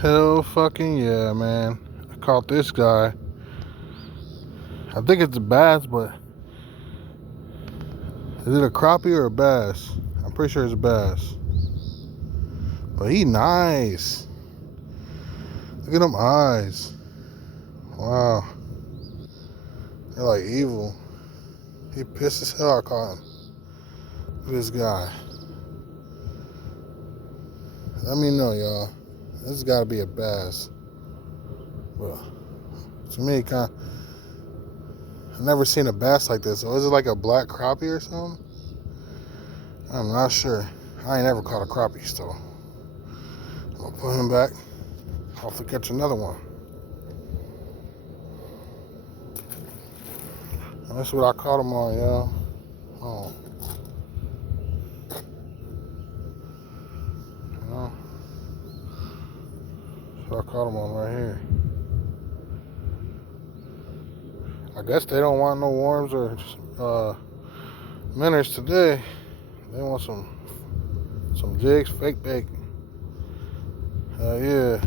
Hell fucking yeah, man. I caught this guy. I think it's a bass, but is it a crappie or a bass? I'm pretty sure it's a bass. But he nice. Look at them eyes. Wow. They're like evil. He pissed as hell I caught him. Look at this guy. Let me know, y'all. This has got to be a bass. Well, to me, I've never seen a bass like this. So is it like a black crappie or something? I'm not sure. I ain't never caught a crappie still. I'll put him back. Hopefully catch another one. And that's what I caught him on, y'all. Oh. You know? That's what I caught him on right here. I guess they don't want no worms or minnows today. They want some jigs, fake bait. Yeah.